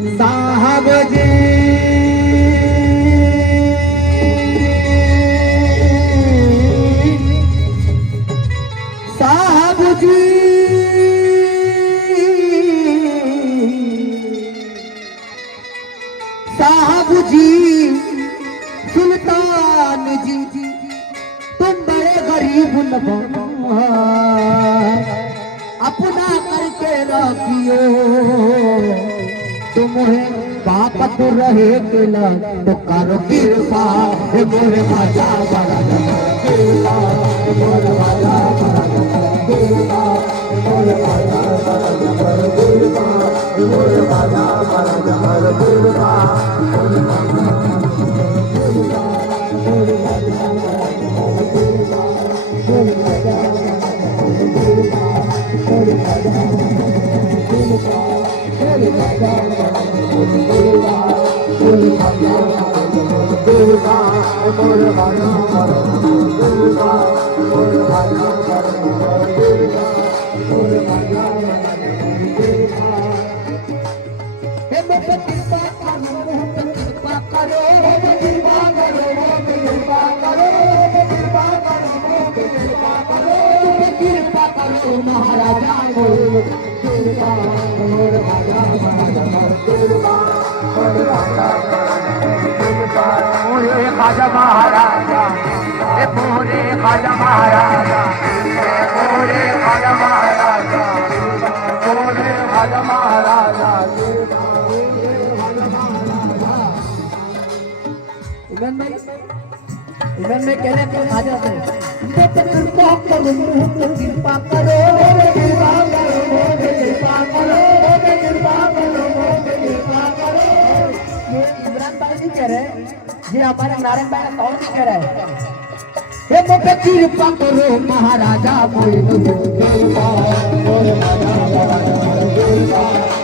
साहब जी साहब जी साहब जी सुल्तान जी तुम बड़े गरीब नवाब अपना करके रखियो तुम्हें बापत रहे केला तो करो कृपा मोरे राजा बड़ा कृपा मोरे राजा बड़ा कृपा मोरे राजा बड़ा कृपा मोरे राजा बड़ा कृपा मोरे महाराजा खाजा महाराजा पूरे खाजा महाराजा पूरे खाजा महाराजा पूरे खाजा महाराजा इधर में कहने के आ जाते हैं कृपा करो कृपा करो कृपा करो कृपा करो कृपा करो कृपा करो ये इमरान भाई नहीं कह रहे ये हमारे नारायण भाई कौन नहीं कह रहे हे मुझे कृपा करो महाराजा कोई कृपा और कृपा करो कृपा करो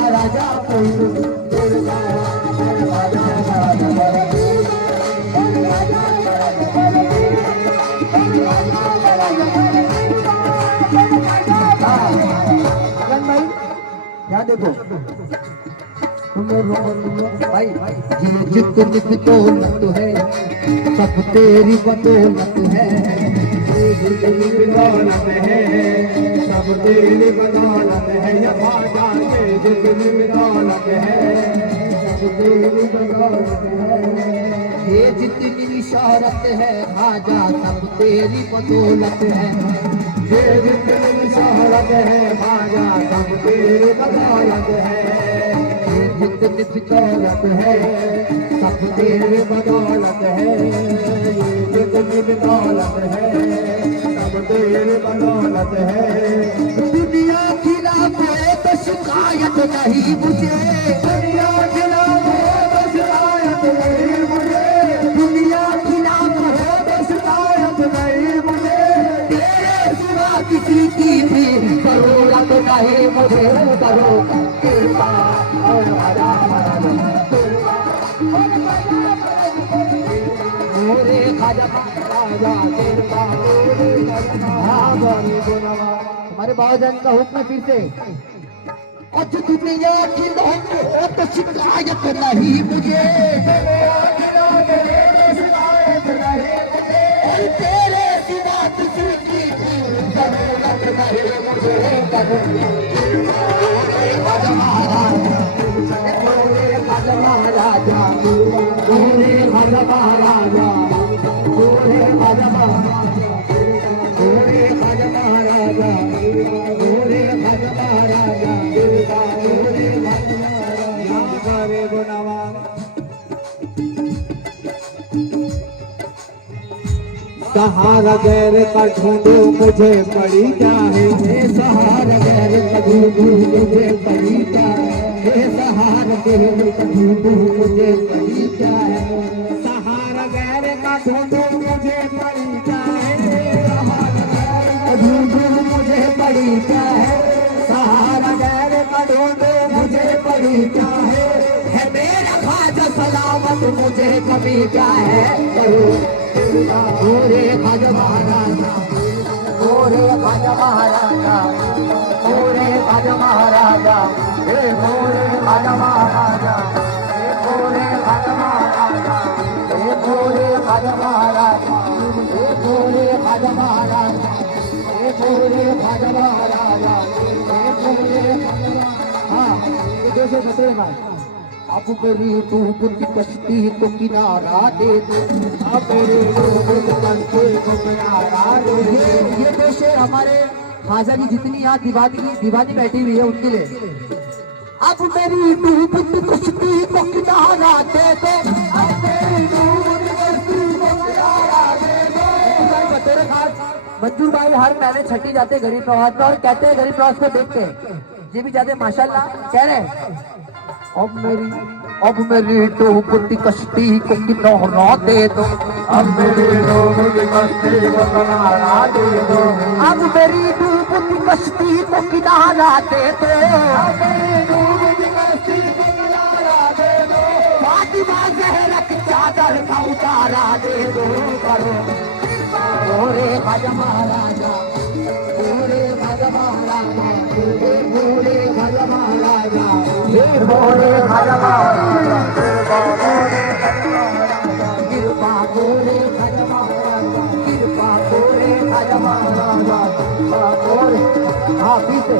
महाराजा देखो भाई जितनी बदौलत है सब तेरी बदौलत है जितनी बदौलत है सब तेरी बदौलत है ये बाजा के जितनी बदौलत है सब तेरी बदौलत है ये जितनी इशारत है खाजा सब तेरी बदौलत है ये जितनी इशारत है खाजा सब तेरी बदौलत है जितनी बदौलत है सब तेरे बदौलत है ये जितनी बदौलत है सब तेरे बदौलत है दुनिया खिलाफ है तो शिकायत नहीं मुझे दुनिया खिलाफ है तो शिकायत नहीं मुझे दुनिया खिलाफ है तो शिकायत नहीं मुझे तेरे सिवा किसी की भी जरूरत नहीं मुझे करो कृपा हमारे बाबाजान का हुक्म फिर से और दुनिया की तो शिकायत नहीं मुझे तेरे सिवा किसी की जरूरत नहीं मुझे महाराजा पूरे खाजा महाराजा पूरे खाजा महाराजा पूरे खाजा महाराजा पूरे खाजा महाराजा पूरे खाजा महाराजा गुनावा सहारा गैर का ढूंढो मुझे पड़ी जाए सहारा गैर का ढूंढो मुझे पड़ी जाए सहारा गैर का ढूंढो मुझे पड़ी जाए सहारा गैर का ढूंढो मुझे पड़ी जाए पड़ी क्या है, सहारा गैर का ढूंढे मुझे पड़ी क्या है मेरा ख्वाजा सलामत मुझे कभी क्या है गोरे ख्वाजा महाराजा, गोरे ख्वाजा महाराजा, गोरे ख्वाजा महाराजा, हे गोरे ख्वाजा महाराजा, हे गोरे ख्वाजा महाराजा, हे गोरे ख्वाजा महाराजा, हे गोरे ख्वाजा महाराजा, हे गोरे ख्वाजा महाराजा, हे गोरे। हाँ ये जैसे खतरे में अब मेरी डूब की कश्ती को किनारा दे दो, अब मेरी डूब की कश्ती को किनारा दे दो। ये देश है हमारे ख्वाजा जी जितनी यहाँ दीवानी बैठी हुई है उनके लिए। अब मेरी डूब की कश्ती को किनारा दे दो, अब मेरी डूब की कश्ती को किनारा दे दो। तेरे खास मंजूर भाई हर पहले छठी जाते गरीब प्रवास में और कहते हैं गरीब प्रवास को देखते हैं ये भी जाते माशाल्लाह कह रहे हैं। अब मेरी डूब की कश्ती को किनारा दे दो, अब मेरी डूब की कश्ती को किनारा दे दो, अब मेरी डूब की कश्ती को किनारा दे दो, अब मेरी डूब की कश्ती को किनारा दे दो। फातिमा ज़हरा की चादर का उतारा दे दो करो गोरे ख्वाजा महाराजा, गोरे ख्वाजा महाराजा, गोरे ख्वाजा महाराजा, गोरे ख्वाजा महाराजा, कृपा गोरे ख्वाजा महाराजा, कृपा गोरे ख्वाजा महाराजा, गोरे। हाँ पीछे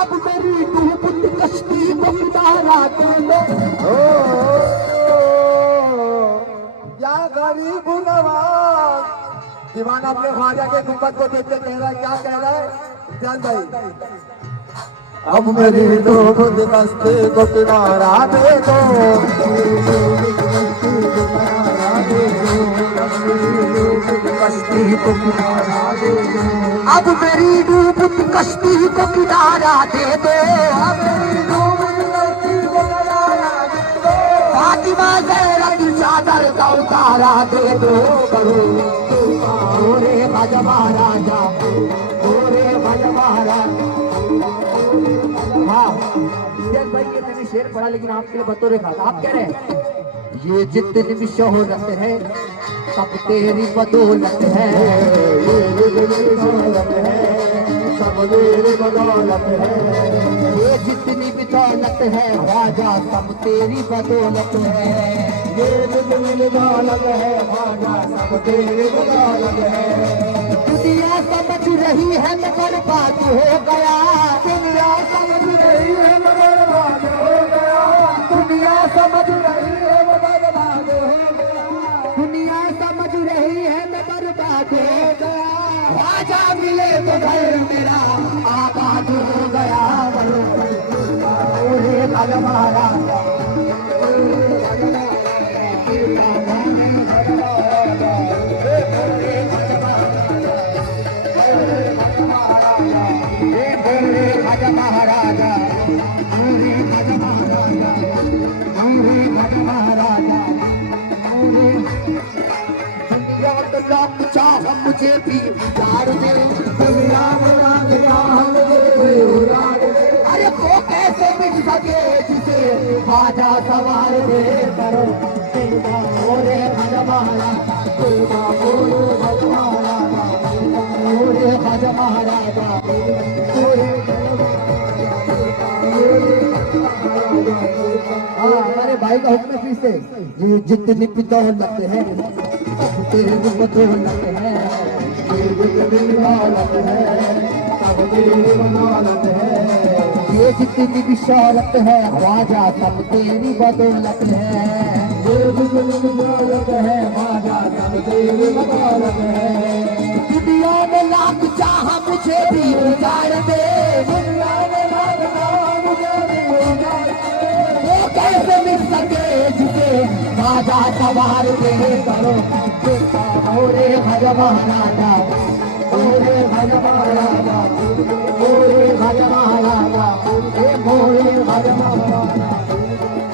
अब मेरी डूब की कश्ती को किनारा दे दो, या गरीब नवाज। दीवाना अपने ख्वाजा के गुंबद को देखते कह रहा है, क्या कह रहा है जान भाई। अब मेरी डूब की कश्ती को किनारा दे दो, कश्ती को किनारा दे दो, अब मेरी डूब की कश्ती को किनारा दे दो, अब मेरी डूब की कश्ती को किनारा दे दो। फातिमा ज़हरा की चादर का उतारा दे दो करो गोरे ख्वाजा महाराजा, गोरे ख्वाजा महाराजा। हाँ भाई ये मैंने शेर पढ़ा लेकिन आपके लिए बतौर खास आप कह रहे हैं ये जितनी भी शोहरत है सब तेरी बदौलत है, ये जितनी शोहरत है सब तेरी बदौलत है, ये जितनी भी दौलत है ख्वाजा सब तेरी बदौलत है, ये जितनी दौलत है ख्वाजा सब तेरी बदौलत है। दुनिया समझ रही है मैं बर्बाद हो गया, दुनिया समझ रही है मैं बर्बाद हो गया, दुनिया समझ रही है मैं बर्बाद हो गया, दुनिया समझ रही है मैं बर्बाद हो गया। ख्वाजा मिले तो घर मेरा आबाद हो गया, गोरे ख्वाजा महाराजा, ख्वाजा महाराजा, गोरे ख्वाजा महाराजा, गोरे ख्वाजा महाराजा, गोरे। दुनिया में लाख चाह मुझे भी उजाड़ दे, दुनिया में लाख चाह मुझे भी उजाड़ दे, अरे वो कैसे मिट सके जिसे ख्वाजा सवार दे करो गोरे ख्वाजा महाराजा, गोरे ख्वाजा महाराजा, गोरे ख्वाजा महाराजा, गोरे। हमारे भाई का हुक्म फीस से ये जितनी भी दौलत है सब तेरी बदौलत है, ये जितनी दौलत है सब तेरी बदौलत है, ये जितनी भी शौहरत है ख्वाजा सब तेरी बदौलत है, ये जितनी दौलत है ख्वाजा सब तेरी बदौलत है। दुनिया में लाख चाह मुझे भी उजाड़ दे, दुनिया में लाख चाह मुझे भी उजाड़ दे, वो कैसे मिल सके जिसे ख्वाजा सवार दे करो गोरे ख्वाजा महाराजा, गोरे ख्वाजा महाराजा, गोरे ख्वाजा महाराजा, गोरे ख्वाजा महाराजा,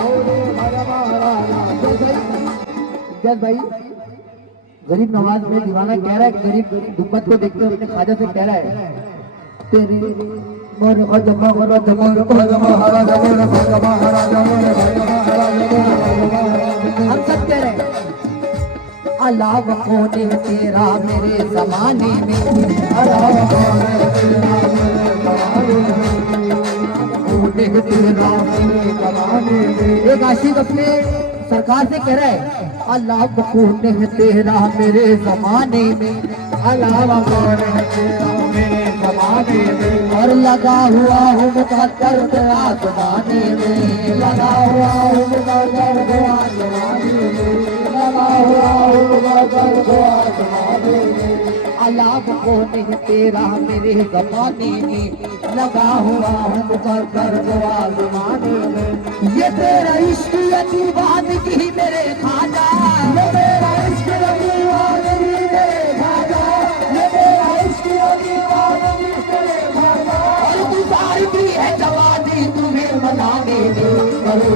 गोरे ख्वाजा महाराजा। क्या भाई गरीब नवाज में दीवाना कह रहा है, गरीब गुम्बद को देखते हुए अपने ख्वाजा से कह रहा है तेरे मोर भज महाराज मोर भज महाराज मोर भज महाराज मोर भज महाराज। हम सब कह रहे हैं अलाव होने तेरा मेरे जमाने में, अलाव होने तेरा मेरे जमाने में, होने तेरा मेरे जमाने में। एक आशिक अपने सरकार से कह रहा है अलाव होने तेरा मेरे जमाने में, अलाव होने तेरा मेरे जमाने में, और लगा हुआ हूँ मुकद्दर आसमाने में, लगा हुआ हूँ मुकद्दर आसमाने में, लगा हुआ हूँ मुकद्दर आसमाने में। अलाव होने तेरा मेरे जमाने में, लगा हुआ हूँ मुकद्दर आसमाने में। ये तेरा इश्क दीवानगी मेरे खाजा, ये तेरा इश्क दीवानगी मेरे खाजा, ये तेरा इश्क दीवानगी मेरे खाजा। और तू सारी भी है जवानी तुम्हें मनाने में, करो